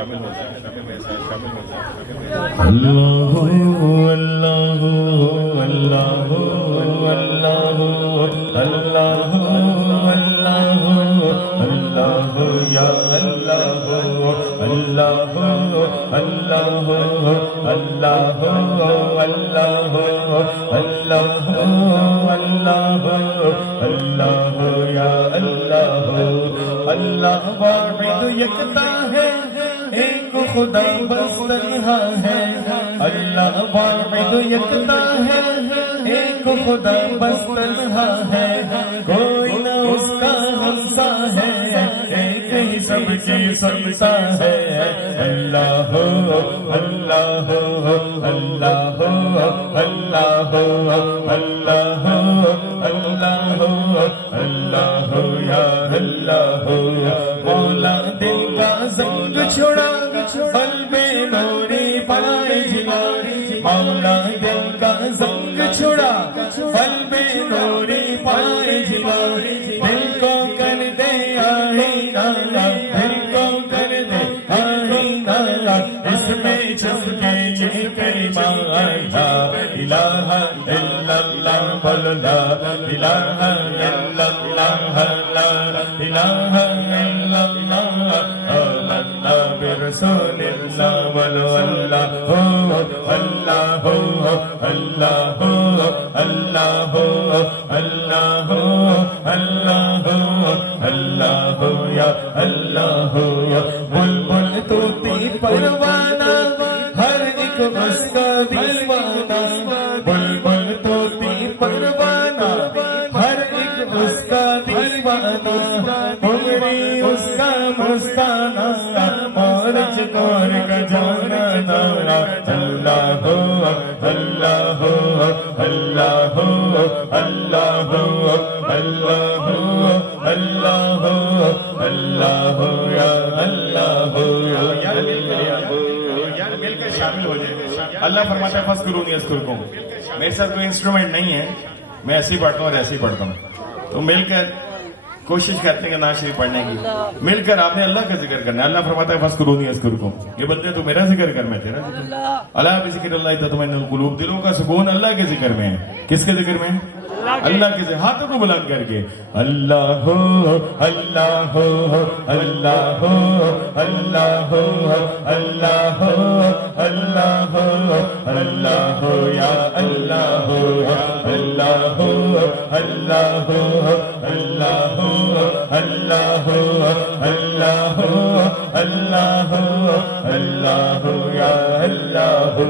شامل ہو جائیں اللہ اللہ اللہ اللہ اللہ اللہ اللہ یا اللہ اللہ اللہ اللہ اللہ اللہ اللہ اللہ یا اللہ اللہ واحد یکتا ہے ایک خدا بس تنہا ہے اللہ واحد یکتا ہے ایک خدا بس تنہا ہے کوئی نہ اس کا ہمسا ہے ایک ہی سب کی سنتا ہے اللہ اللہ اللہ اللہ اللہ اللہ اللہ یا اللہ مولا دل کا زنگ چھڑا قلب نوری پائے جلا مولا دل کا زنگ چھڑا قلب نوری پائے جلا دل کو کر دے آئینہ دل کو کر دے آئینہ اس میں چمکے یہ کلمہ لا الہ الا اللہ بولو لا الہ الا اللہ لا الہ الا اللہ آمنا برسول اللہ بولو اللہ اللہ اللہ اللہ اللہ اللہ اللہ یا اللہ بلبل طوطی پروانہ ہر ایک اس کا دیوانہ بلبل طوطی پروانہ ہر ایک اس کا دیوانہ عمری اس کا مستانہ مورچ کور کا جانا نانا اللہ اللہ اللہ اللہ اللہ اللہ اللہ یا اللہ یار مل کر شامل ہو جائے اللہ فرماتا ہے فَاذْكُرُونِي أَذْكُرْكُمْ میرے ساتھ کوئی انسٹرومنٹ نہیں ہے میں ایسے ہی پڑھتا ہوں اور ایسے ہی پڑھتا ہوں تو مل کر کوشش کرتے ہیں کہ نعت شریف پڑھنے کی مل کر آپ نے اللہ کا ذکر کرنا ہے اللہ فرماتا ہے فَاذْكُرُونِي أَذْكُرْكُمْ یہ بندے تو میرا ذکر کر میں تیرا ذکر اللہ بذکر اللہ تطمئن القلوب دلوں کا سکون اللہ کے ذکر میں ہے کس کے ذکر میں اللہ کے ذکر ہاتھوں کو بلند کر کے اللہ اللہ اللہ اللہ اللہ اللہ اللہ یا اللہ اللہ اللہ اللہ اللہ اللہ اللہ اللہ یا اللہ